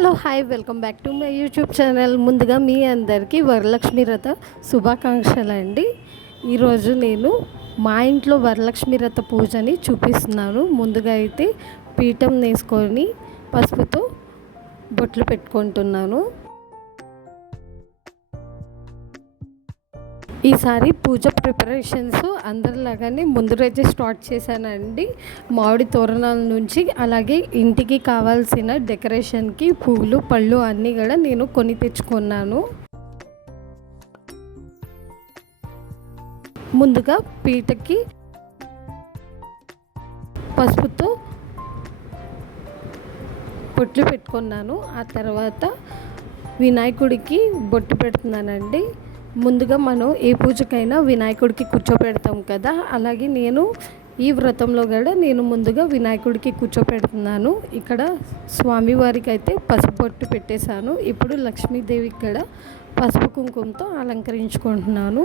Hello hi welcome back to my YouTube channel. ముందుగా మీ అందరికీ వరలక్ష్మి వ్రత శుభాకాంక్షలు అండి. ఈరోజు నేను మా ఇంట్లో వరలక్ష్మి వ్రత పూజని చూపిస్తున్నాను. ముందుగా అయితే పీఠం వేసుకొని పసుపుతో బొట్లు పెట్టుకుంటున్నాను. ఈసారి పూజ ప్రిపరేషన్స్ అందరిలాగానే ముందు రోజే స్టార్ట్ చేశానండి. మామిడి తోరణాల నుంచి అలాగే ఇంటికి కావాల్సిన డెకరేషన్కి పువ్వులు పళ్ళు అన్నీ కూడా నేను కొని తెచ్చుకున్నాను. ముందుగా పీటకి పసుపుతో బొట్లు పెట్టుకున్నాను. ఆ తర్వాత వినాయకుడికి బొట్టు పెడుతున్నానండి. ముందుగా మనం ఏ పూజకైనా వినాయకుడికి కూర్చోపెడతాం కదా, అలాగే నేను ఈ వ్రతంలో కూడా నేను ముందుగా వినాయకుడికి కూర్చోపెడుతున్నాను. ఇక్కడ స్వామివారికి అయితే పసుపు బొట్టు పెట్టేశాను. ఇప్పుడు లక్ష్మీదేవికి కూడా పసుపు కుంకుమతో అలంకరించుకుంటున్నాను.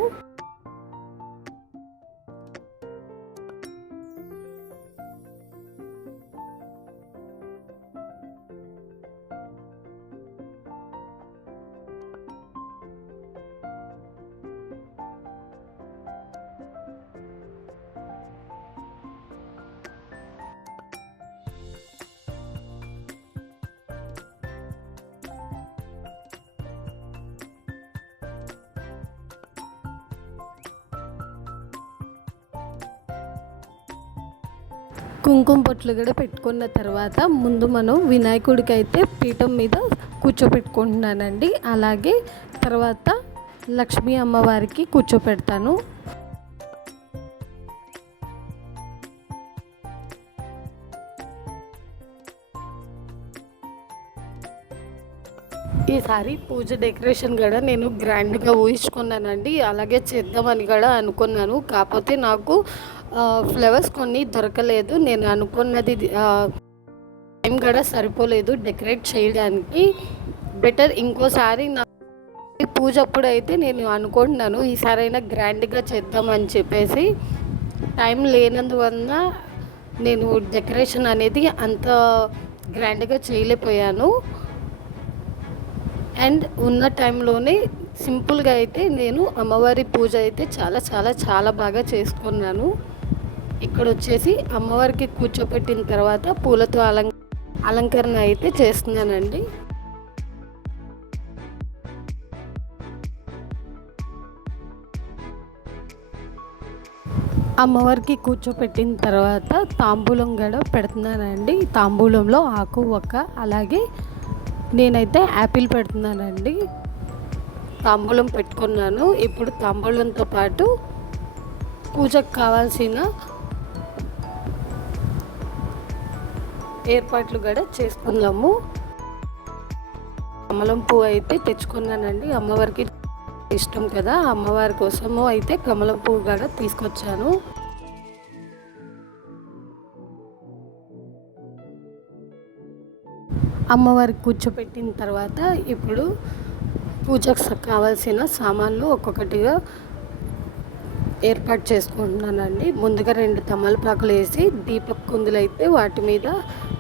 కుంకుమ బొట్లు కూడా పెట్టుకున్న తర్వాత ముందు మనం వినాయకుడికి అయితే పీఠం మీద కూర్చోపెట్టుకుంటున్నానండి. అలాగే తర్వాత లక్ష్మీ అమ్మవారికి కూర్చోపెడతాను. ఈసారి పూజ డెకరేషన్ కూడా నేను గ్రాండ్గా ఊహించుకున్నానండి. అలాగే చేద్దామని కూడా అనుకున్నాను. కాకపోతే నాకు ఫ్లవర్స్ కొన్ని దొరకలేదు. నేను అనుకున్నది టైం కూడా సరిపోలేదు డెకరేట్ చేయడానికి. బెటర్ ఇంకోసారి నా పూజ అప్పుడు అయితే నేను అనుకుంటున్నాను ఈసారైనా గ్రాండ్గా చేద్దామని చెప్పేసి. టైం లేనందువల్ల నేను డెకరేషన్ అనేది అంత గ్రాండ్గా చేయలేకపోయాను. అండ్ ఉన్న టైంలోనే సింపుల్గా అయితే నేను అమ్మవారి పూజ అయితే చాలా చాలా చాలా బాగా చేసుకున్నాను. ఇక్కడ వచ్చేసి అమ్మవారికి కూర్చోపెట్టిన తర్వాత పూలతో అలంకరణ అయితే చేస్తున్నానండి. అమ్మవారికి కూర్చోపెట్టిన తర్వాత తాంబూలం కూడా పెడుతున్నానండి. తాంబూలంలో ఆకు ఒక్క అలాగే నేనైతే యాపిల్ పెడుతున్నానండి. తాంబూలం పెట్టుకున్నాను. ఇప్పుడు తాంబూలంతో పాటు పూజకు కావాల్సిన ఏర్పాట్లు కూడా చేసుకుందాము. కమలం పువ్వు అయితే తెచ్చుకున్నానండి. అమ్మవారికి ఇష్టం కదా, అమ్మవారి కోసము అయితే కమలం పువ్వు కూడా తీసుకొచ్చాను. అమ్మవారికి కూర్చోపెట్టిన తర్వాత ఇప్పుడు పూజకు కావాల్సిన సామాన్లు ఒక్కొక్కటిగా ఏర్పాటు చేసుకుంటున్నానండి. ముందుగా 2 తమలపాకులు వేసి దీపపు కుందులు అయితే వాటి మీద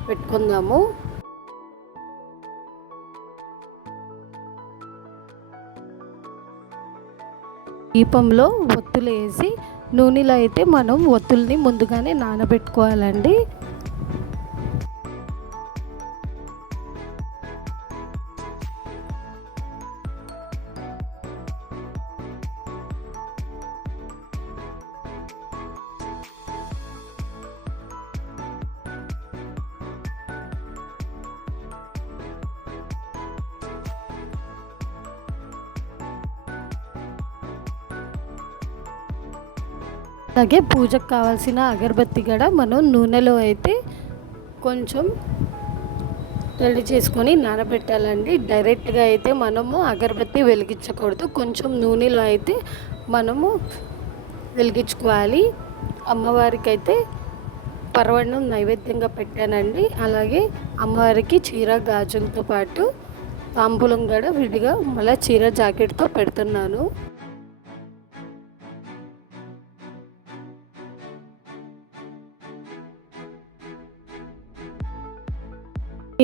పెట్టుకుందాము. దీపంలో ఒత్తులు వేసి నూనెలో అయితే మనం ఒత్తుల్ని ముందుగానే నానబెట్టుకోవాలండి. అలాగే పూజకు కావాల్సిన అగరబత్తి కూడా మనం నూనెలో అయితే కొంచెం రెడీ చేసుకొని నానబెట్టాలండి. డైరెక్ట్గా అయితే మనము అగరబత్తి వెలిగించకూడదు. కొంచెం నూనెలో అయితే మనము వెలిగించుకోవాలి. అమ్మవారికి అయితే పరవన్నం నైవేద్యంగా పెట్టానండి. అలాగే అమ్మవారికి చీర గాజులతో పాటు తాంబూలం కూడా విడిగా మళ్ళీ చీర జాకెట్తో పెడుతున్నాను.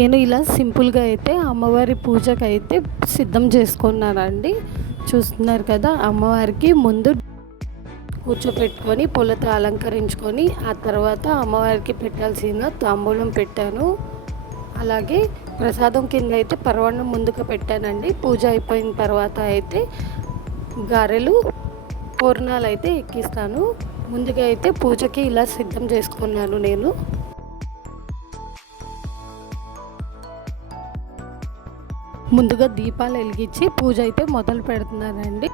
నేను ఇలా సింపుల్గా అయితే అమ్మవారి పూజకి అయితే సిద్ధం చేసుకున్నానండి. చూస్తున్నారు కదా, అమ్మవారికి ముందు కూర్చోపెట్టుకొని పూలతో అలంకరించుకొని ఆ తర్వాత అమ్మవారికి పెట్టాల్సిన తాంబూలం పెట్టాను. అలాగే ప్రసాదం కింద అయితే పరవాన్నం ముందుగా పెట్టానండి. పూజ అయిపోయిన తర్వాత అయితే గారెలు పూర్ణాలు అయితే ఎక్కిస్తాను. ముందుగా అయితే పూజకి ఇలా సిద్ధం చేసుకున్నాను నేను. ముందుగా దీపాలు వెలిగించి పూజ అయితే మొదలు పెడుతున్నానండి.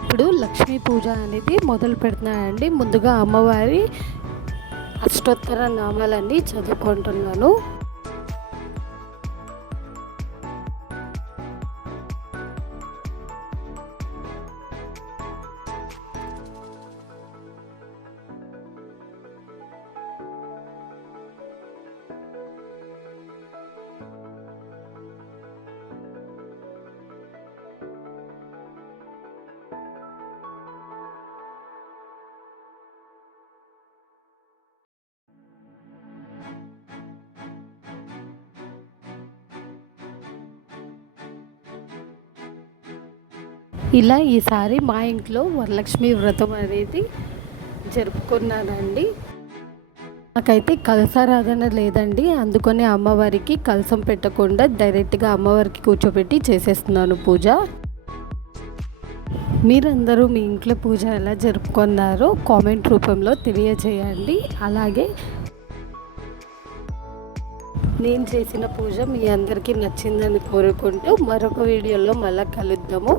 ఇప్పుడు లక్ష్మీ పూజ అనేది మొదలు పెడుతున్నానండి. ముందుగా అమ్మవారి అష్టోత్తర నామాలన్నీ చదువుకుంటున్నాను. ఇలా ఈసారి మా ఇంట్లో వరలక్ష్మి వ్రతం అనేది జరుపుకున్నానండి. నాకైతే కలశారాధన లేదండి, అందుకని అమ్మవారికి కలశం పెట్టకుండా డైరెక్ట్గా అమ్మవారికి కూర్చోబెట్టి చేసేస్తున్నాను పూజ. మీరందరూ మీ ఇంట్లో పూజ ఎలా జరుపుకున్నారో కామెంట్ రూపంలో తెలియజేయండి. అలాగే నేను చేసిన పూజ మీ అందరికీ నచ్చిందని కోరుకుంటూ మరొక వీడియోలో మళ్ళీ కలుద్దాము.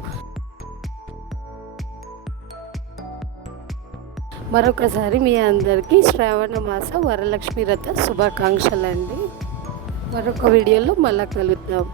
మరొకసారి మీ అందరికీ శ్రావణ మాస వరలక్ష్మి వ్రత శుభాకాంక్షలు అండి. మరొక వీడియోలో మళ్ళీ కలుద్దాం.